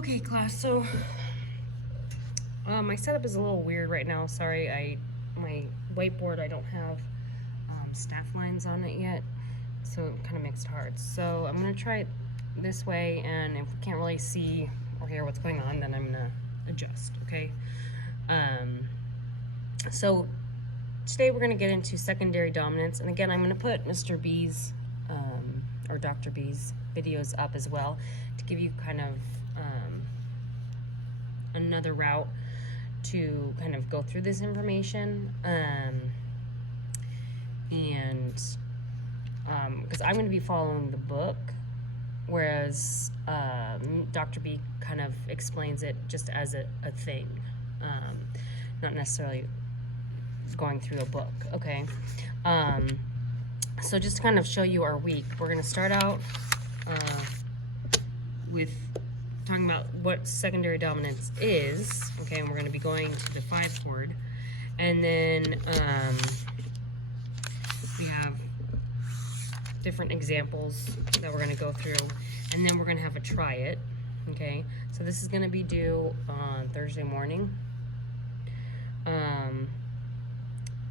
Okay, class, so my setup is a little weird right now. Sorry, my whiteboard, I don't have staff lines on it yet, so it kind of makes it hard. So I'm going to try it this way, and if we can't really see or hear what's going on, then I'm going to adjust, okay? So today we're going to get into secondary dominance, and again, I'm going to put Mr. B's or Dr. B's videos up as well to give you kind of another route to kind of go through this information, because I'm going to be following the book, whereas Dr. B kind of explains it just as a thing, not necessarily going through a book, okay? So just to kind of show you our week, we're going to start out with talking about what secondary dominance is, okay, and we're going to be going to the 5 chord, and then we have different examples that we're going to go through, and then we're going to have a try it, okay? So this is going to be due on Thursday morning,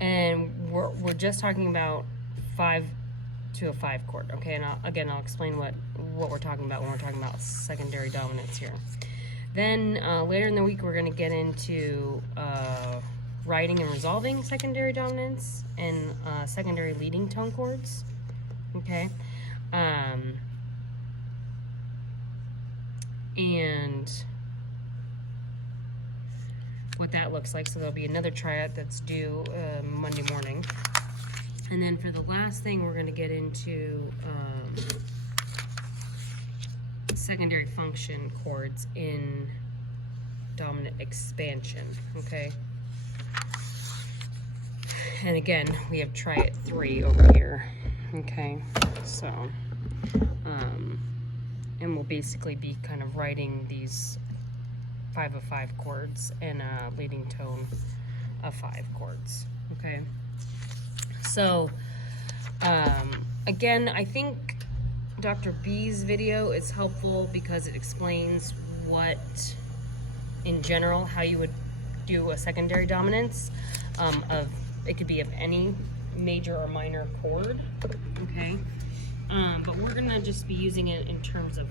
and we're just talking about 5 to a 5 chord, okay? And I'll explain what we're talking about when we're talking about secondary dominance here. Then later in the week, we're going to get into writing and resolving secondary dominance and secondary leading tone chords, okay? And what that looks like. So there'll be another tryout that's due Monday morning. And then for the last thing, we're going to get into secondary function chords in dominant expansion, okay? And again, we have try it 3 over here, okay? So, and we'll basically be kind of writing these 5 of 5 chords and a leading tone of 5 chords, okay? So, again, I think Dr. B's video is helpful because it explains what, in general, how you would do a secondary dominance it could be of any major or minor chord, okay? But we're gonna just be using it in terms of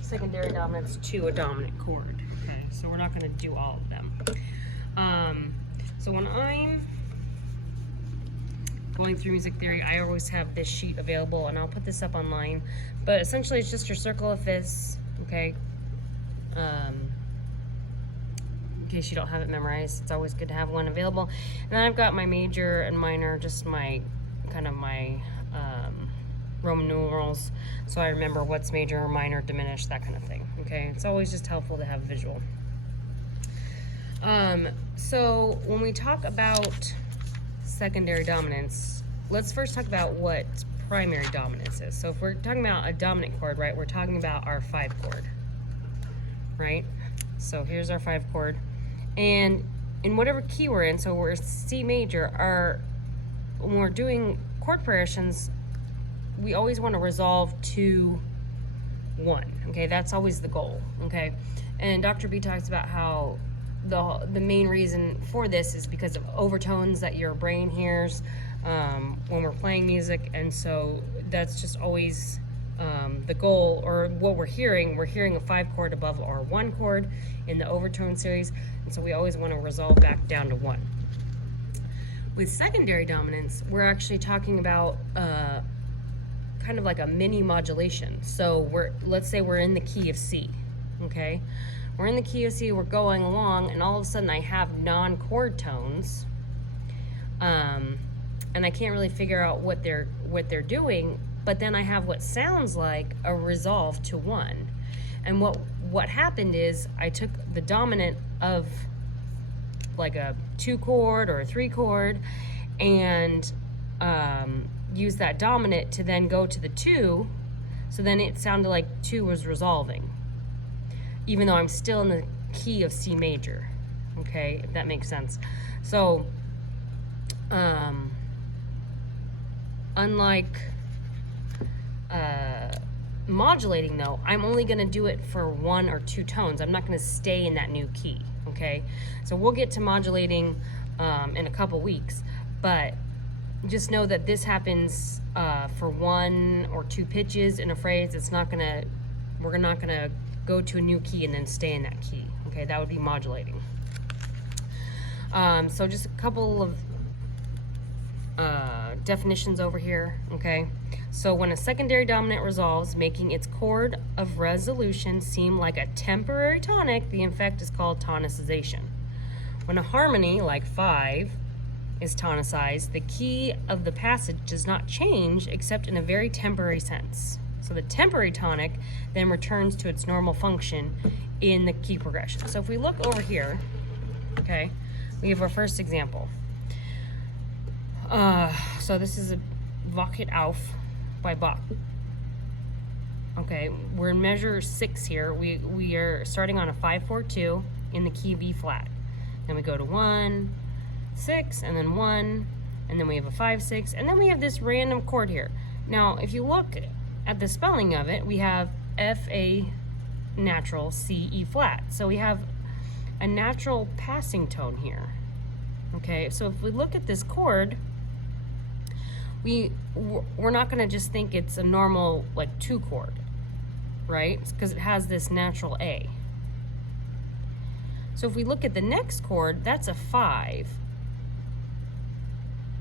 secondary dominance to a dominant chord, okay? So we're not gonna do all of them. So when I'm going through music theory, I always have this sheet available, and I'll put this up online, but essentially it's just your circle of fifths, okay? In case you don't have it memorized, it's always good to have one available. And then I've got my major and minor, just my kind of my Roman numerals, so I remember what's major, minor, diminished, that kind of thing, okay? It's always just helpful to have a visual. So when we talk about secondary dominance, let's first talk about what primary dominance is. So if we're talking about a dominant chord, right, we're talking about our 5 chord, right? So here's our 5 chord, and in whatever key we're in, so we're C major, when we're doing chord progressions, we always want to resolve to 1, okay? That's always the goal, okay? And Dr. B talks about how the main reason for this is because of overtones that your brain hears when we're playing music, and so that's just always the goal, or what we're hearing a 5 chord above our 1 chord in the overtone series, and so we always want to resolve back down to 1. With secondary dominance, we're actually talking about kind of like a mini modulation. So let's say we're in the key of C, okay? We're in the key of C, we're going along, and all of a sudden I have non-chord tones, and I can't really figure out what they're doing, but then I have what sounds like a resolve to 1. And what happened is I took the dominant of like a 2 chord or a 3 chord and used that dominant to then go to the 2, so then it sounded like 2 was resolving, even though I'm still in the key of C major, okay, if that makes sense. So, unlike modulating though, I'm only going to do it for 1 or 2 tones. I'm not going to stay in that new key, okay? So we'll get to modulating in a couple weeks, but just know that this happens for 1 or 2 pitches in a phrase. It's not going to, we're not going to go to a new key and then stay in that key, okay? That would be modulating. So just a couple of definitions over here, okay? So when a secondary dominant resolves, making its chord of resolution seem like a temporary tonic, the effect is called tonicization. When a harmony, like 5, is tonicized, the key of the passage does not change except in a very temporary sense. So the temporary tonic then returns to its normal function in the key progression. So if we look over here, okay, we have our first example. So this is a Wacht auf by Bach. Okay, we're in measure 6 here. We are starting on a 5-4-2 in the key B flat. Then we go to 1, 6, and then 1, and then we have a 5, 6, and then we have this random chord here. Now, if you look at the spelling of it, we have F, A, natural, C, E flat. So we have a natural passing tone here. Okay, so if we look at this chord, we're not going to just think it's a normal like 2 chord, right? Because it has this natural A. So if we look at the next chord, that's a 5.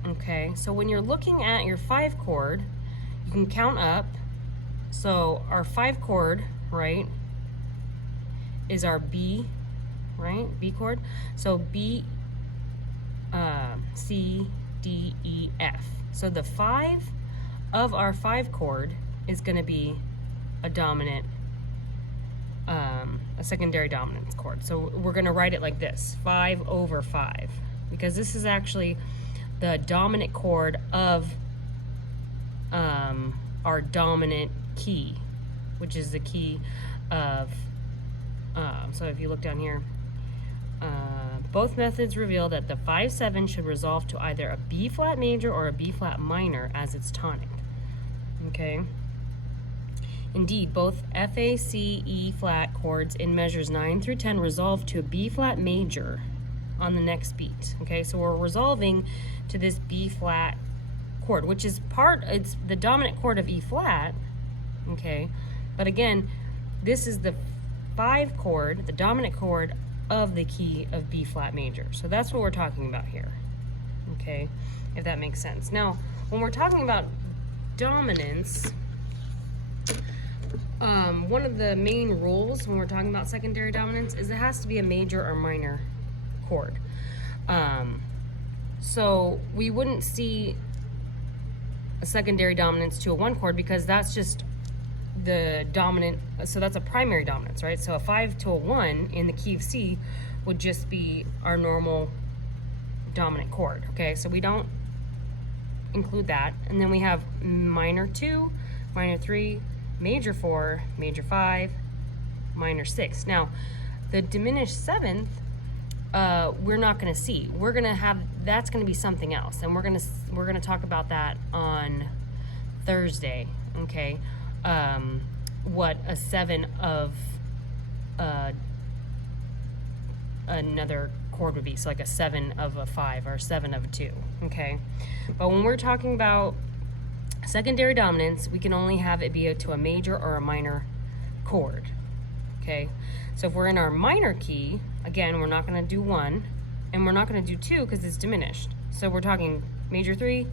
Okay, so when you're looking at your 5 chord, you can count up. So our 5 chord, right, is our B, right? B chord. So B, C, D, E, F. So the 5 of our 5 chord is going to be a dominant, a secondary dominance chord. So we're going to write it like this, 5 over 5, because this is actually the dominant chord of our dominant key, which is the key of, so if you look down here, both methods reveal that the 5-7 should resolve to either a B flat major or a B flat minor as its tonic. Okay. Indeed, both F, A, C, E flat chords in measures 9 through 10 resolve to a B flat major on the next beat. Okay, so we're resolving to this B flat chord, which is it's the dominant chord of E flat. Okay, but again, this is the 5 chord, the dominant chord of the key of B flat major. So that's what we're talking about here. Okay, if that makes sense. Now, when we're talking about dominance, one of the main rules when we're talking about secondary dominance is it has to be a major or minor chord. So we wouldn't see a secondary dominance to a 1 chord because that's just the dominant, so that's a primary dominance, right? So a 5 to a 1 in the key of C would just be our normal dominant chord, okay? So we don't include that. And then we have minor 2, minor 3, major 4, major 5, minor 6. Now, the diminished 7th, we're not going to see. We're going to have, that's going to be something else, and we're going to talk about that on Thursday, okay? What a 7 of another chord would be, so like a 7 of a 5 or a 7 of a 2, okay? But when we're talking about secondary dominance, we can only have it be to a major or a minor chord, okay? So if we're in our minor key, again, we're not going to do 1, and we're not going to do 2 because it's diminished. So we're talking major 3,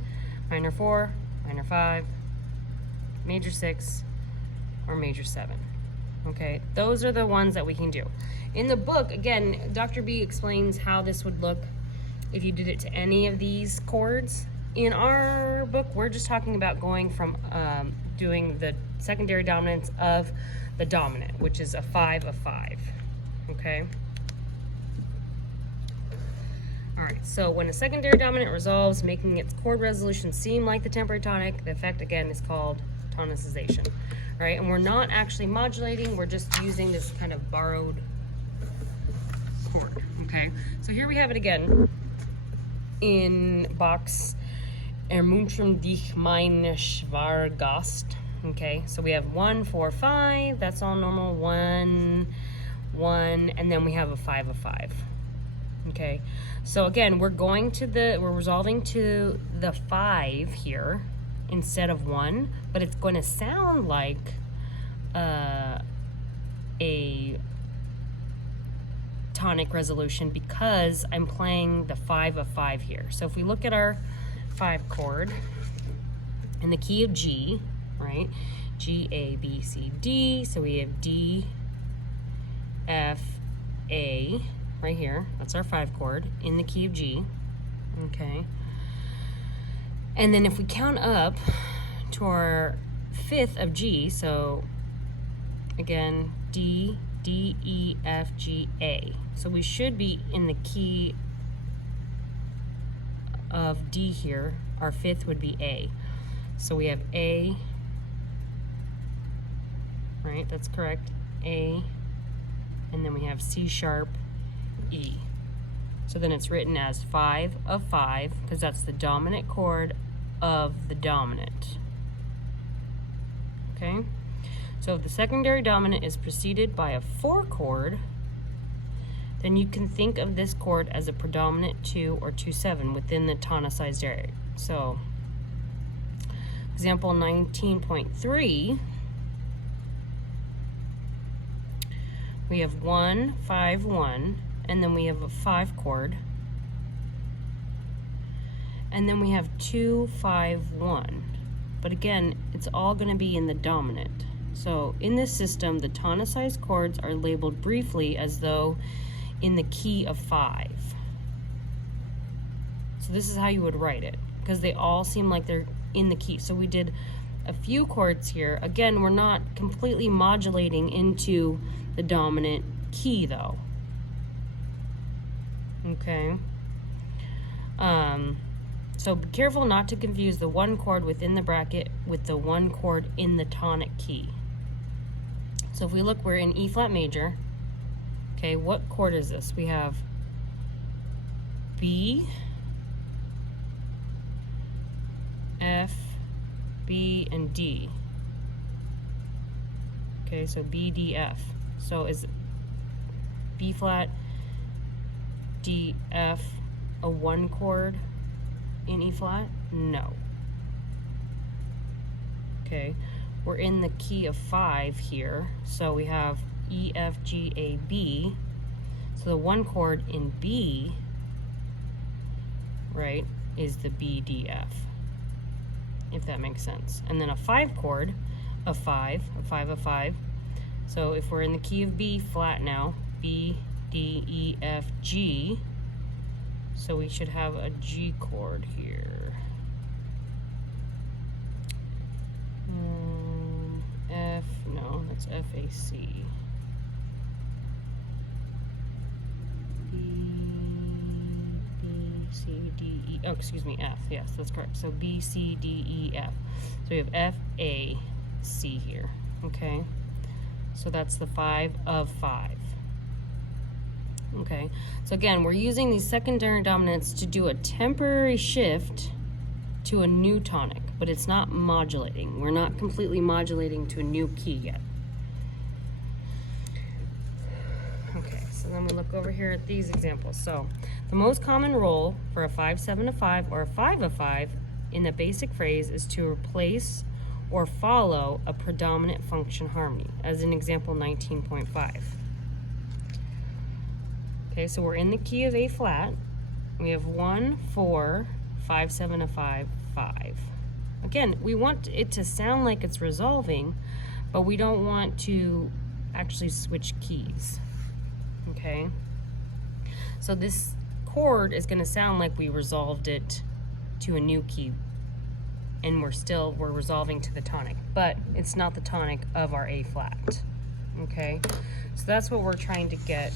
minor 4, minor 5, major 6, or major 7. Okay, those are the ones that we can do. In the book, again, Dr. B explains how this would look if you did it to any of these chords. In our book, we're just talking about going from doing the secondary dominance of the dominant, which is a 5 of 5. Okay. All right, so when a secondary dominant resolves, making its chord resolution seem like the temporary tonic, the effect again is called tonicization, right? And we're not actually modulating, we're just using this kind of borrowed chord, okay? So here we have it again in Bach's Ermuntern dich meine Schwargast, Okay, so we have 1, 4, 5, that's all normal, 1, 1, and then we have a 5 of 5. Okay, so again, we're resolving to the 5 here instead of 1, but it's going to sound like a tonic resolution because I'm playing the 5 of 5 here. So if we look at our 5 chord in the key of G, right? G, A, B, C, D. So we have D, F, A right here. That's our 5 chord in the key of G. Okay. And then if we count up to our 5th of G, so again, D, D, E, F, G, A. So we should be in the key of D here. Our 5th would be A. So we have A, right? That's correct. A, and then we have C sharp, E. So then it's written as 5 of 5 because that's the dominant chord of the dominant. Okay? So if the secondary dominant is preceded by a 4 chord, then you can think of this chord as a predominant 2 or 2/7 within the tonicized area. So, example 19.3, we have 1, 5, 1, and then we have a 5 chord, and then we have 2, 5, 1. But again, it's all going to be in the dominant. So in this system, the tonicized chords are labeled briefly as though in the key of 5. So this is how you would write it, because they all seem like they're in the key. So we did a few chords here. Again, we're not completely modulating into the dominant key though. Okay. So be careful not to confuse the 1 chord within the bracket with the 1 chord in the tonic key. So if we look, we're in E flat major. Okay, what chord is this? We have B, F, B, and D. Okay, so B, D, F. So is B flat, D, F a 1 chord in E flat? No. Okay, we're in the key of 5 here, so we have E, F, G, A, B. So the 1 chord in B, right, is the B, D, F, if that makes sense. And then a 5 chord of 5, a 5 of 5. So if we're in the key of B flat now, B, D, E, F, G, so we should have a G chord here. F, no, that's F, A, C. B, C, D, E, oh, excuse me, F, yes, that's correct. So B, C, D, E, F. So we have F, A, C here, okay? So that's the 5 of 5. Okay, so again, we're using these secondary dominants to do a temporary shift to a new tonic, but it's not modulating. We're not completely modulating to a new key yet. Okay, so then we look over here at these examples. So the most common role for a 5, 7 of 5 or a 5 of 5 in the basic phrase is to replace or follow a predominant function harmony, as in example 19.5. Okay, so we're in the key of A flat. We have 1, 4, 5, 7 of 5, 5. Again, we want it to sound like it's resolving, but we don't want to actually switch keys. Okay? So this chord is going to sound like we resolved it to a new key, and we're resolving to the tonic, but it's not the tonic of our A flat. Okay? So that's what we're trying to get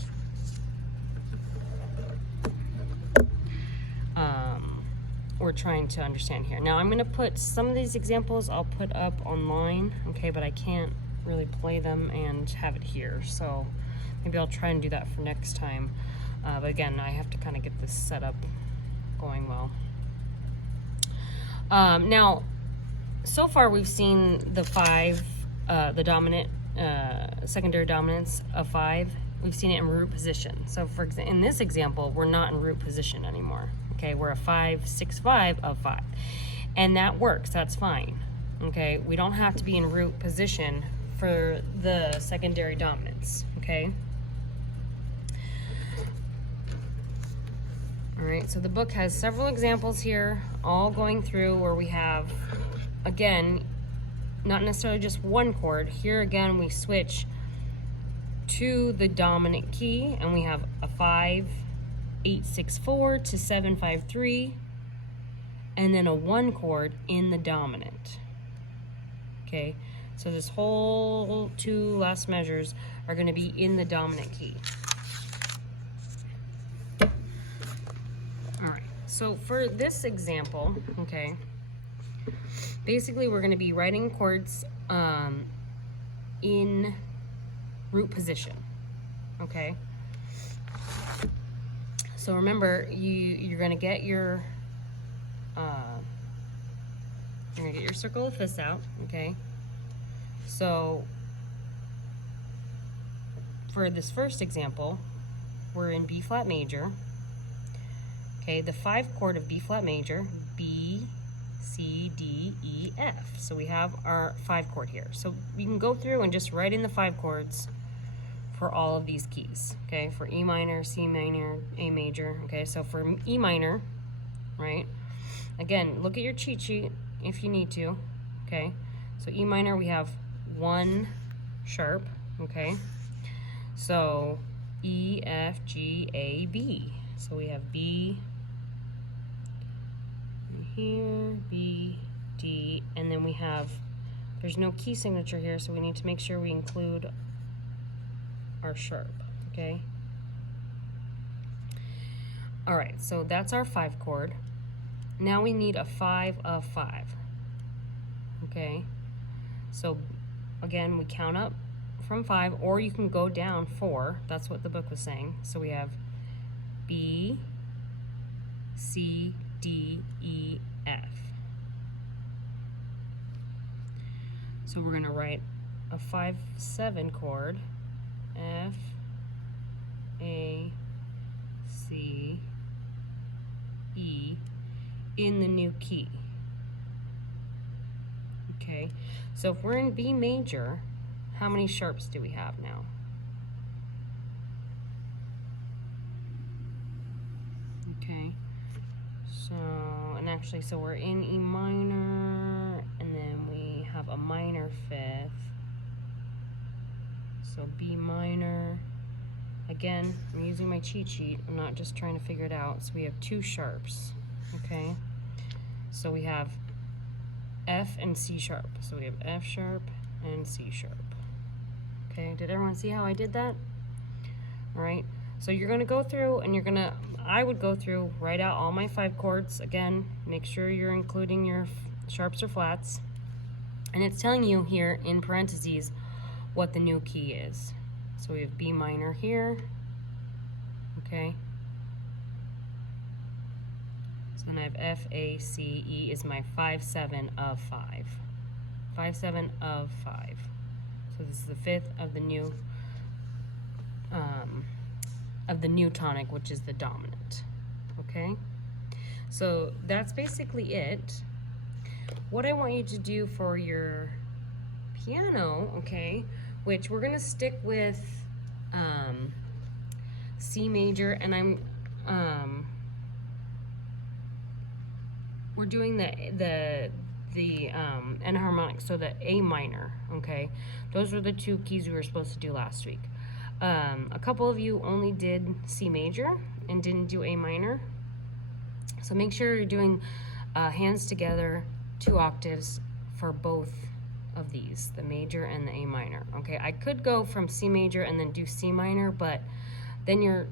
we're trying to understand here. Now I'm going to put some of these examples I'll put up online, okay, but I can't really play them and have it here, so maybe I'll try and do that for next time. But again, I have to kind of get this set up going well. Now, so far we've seen the 5, the dominant, secondary dominance of 5. We've seen it in root position. So for example, in this example, we're not in root position anymore. Okay, we're a 5, 6, 5 of 5. And that works, that's fine. Okay, we don't have to be in root position for the secondary dominance, okay? All right, so the book has several examples here, all going through where we have, again, not necessarily just one chord. Here again, we switch to the dominant key, and we have a 5, 8, 6, 4 to 7, 5, 3, and then a 1 chord in the dominant. Okay, so this whole 2 last measures are going to be in the dominant key. All right, so for this example, okay, basically we're going to be writing chords in root position, okay? So remember, you're going to get your circle of fifths out, okay? So for this first example, we're in B flat major. Okay, the 5 chord of B flat major, B, C, D, E, F. So we have our 5 chord here. So you can go through and just write in the 5 chords for all of these keys, okay? For E minor, C minor, A major, okay? So for E minor, right? Again, look at your cheat sheet if you need to, okay? So E minor, we have 1 sharp, okay? So E, F, G, A, B. So we have B here, B, D, and then we have, there's no key signature here, so we need to make sure we include our sharp, okay? All right, so that's our 5 chord. Now we need a 5 of 5, okay? So again, we count up from 5, or you can go down 4. That's what the book was saying. So we have B, C, D, E, F. So we're gonna write a 5/7 chord, F, A, C, E, in the new key. Okay, so if we're in B major, how many sharps do we have now? Okay, so, and actually, so we're in E minor, and then we have a minor 5th. So B minor. Again, I'm using my cheat sheet. I'm not just trying to figure it out. So we have 2 sharps, okay? So we have F and C sharp. So we have F sharp and C sharp. Okay, did everyone see how I did that? All right, so you're gonna go through and I would go through, write out all my 5 chords. Again, make sure you're including your sharps or flats. And it's telling you here in parentheses what the new key is. So we have B minor here, okay? So then I have F, A, C, E is my 5/7 of 5. 5/7 of 5. So this is the 5th of the new tonic, which is the dominant, okay? So that's basically it. What I want you to do for your piano, okay, which we're gonna stick with C major, and we're doing the enharmonic, so the A minor, okay? Those were the 2 keys we were supposed to do last week. A couple of you only did C major and didn't do A minor. So make sure you're doing hands together 2 octaves for both of these, the major and the A minor, okay? I could go from C major and then do C minor, but then you're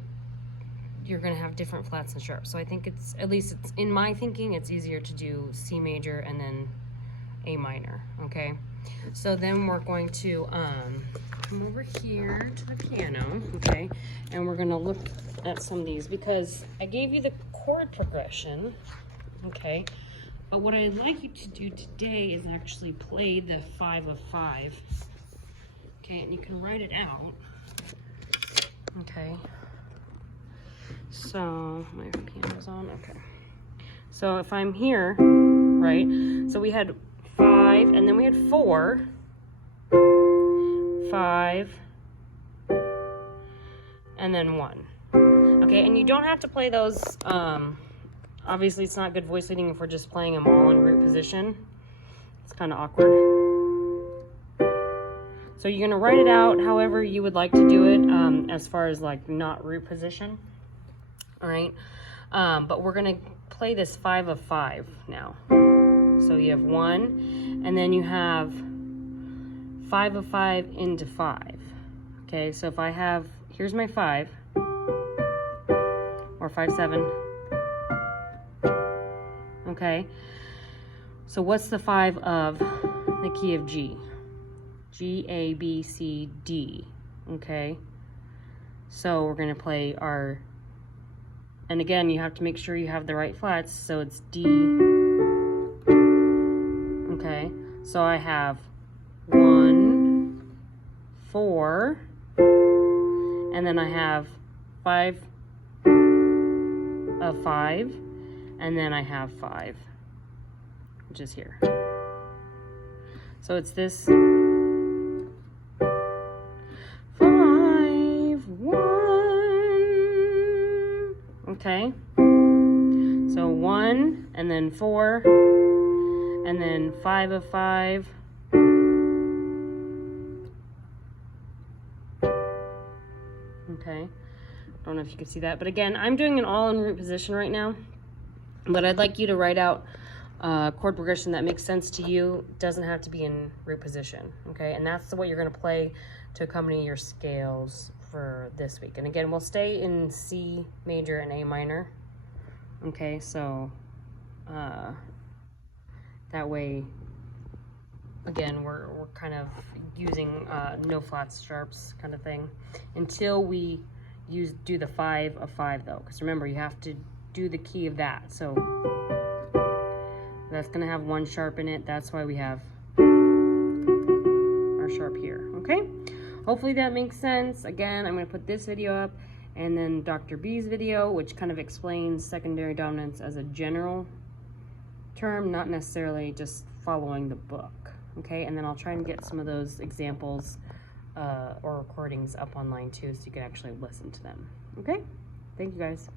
gonna have different flats and sharps. So I think it's, at least it's in my thinking, it's easier to do C major and then A minor, okay? So then we're going to come over here to the piano, okay? And we're gonna look at some of these because I gave you the chord progression, okay? But what I'd like you to do today is actually play the 5 of 5. Okay, and you can write it out. Okay. So, my piano's on. Okay. So if I'm here, right? So we had 5, and then we had 4, 5, and then 1. Okay, and you don't have to play those. Obviously, it's not good voice leading if we're just playing them all in root position. It's kind of awkward. So you're gonna write it out however you would like to do it, as far as like not root position. All right, but we're gonna play this 5 of 5 now. So you have 1, and then you have 5 of 5 into 5. Okay, so if I have, here's my 5, or 5, 7. Okay, so what's the 5 of the key of G? G, A, B, C, D. Okay, so we're gonna play our, and again, you have to make sure you have the right flats, so it's D. Okay, so I have 1, 4, and then I have 5 of 5, and then I have 5, which is here. So it's this 5, 1. Okay, so 1, and then 4, and then 5 of 5. Okay, don't know if you can see that, but again, I'm doing it all in root position right now, but I'd like you to write out chord progression that makes sense to you. It doesn't have to be in root position, okay? And that's what you're gonna play to accompany your scales for this week. And again, we'll stay in C major and A minor, okay? So that way, again, we're kind of using no flats, sharps kind of thing until we do the 5 of 5 though, because remember, you have to do the key of that. So that's gonna have 1 sharp in it. That's why we have our sharp here, okay? Hopefully that makes sense. Again, I'm gonna put this video up and then Dr. B's video, which kind of explains secondary dominance as a general term, not necessarily just following the book, okay? And then I'll try and get some of those examples or recordings up online too, so you can actually listen to them, okay? Thank you guys.